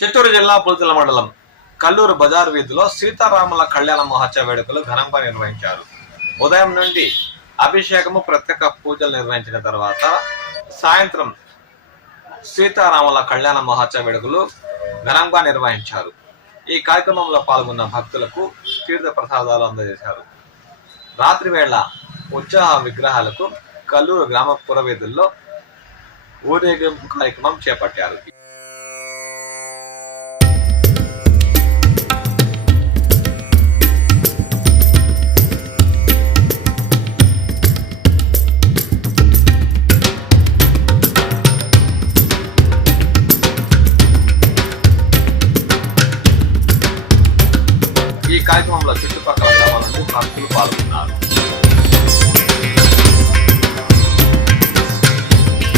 చిత్తూరు జిల్లా పులితల మండలం కల్లూరు బజార్ వీధిలో సీతారాముల కళ్యాణ మహోత్సవ వేడుకలు ఘనంగా నిర్వహించారు. ఉదయం నుండి అభిషేకము ప్రత్యేక పూజలు నిర్వహించిన తర్వాత సాయంత్రం సీతారాముల కళ్యాణ మహోత్సవ వేడుకలు ఘనంగా నిర్వహించారు. ఈ కార్యక్రమంలో పాల్గొన్న భక్తులకు తీర్థ ప్రసాదాలు అందజేశారు. రాత్రి వేళ ఉత్సాహ విగ్రహాలకు కల్లూరు గ్రామ పురవీధుల్లో ఊరేగింపు కార్యక్రమం చేపట్టారు. ఈ కార్యక్రమంలో చుట్టుపక్కల గ్రామాల నుండి భక్తులు పాల్గొన్నారు.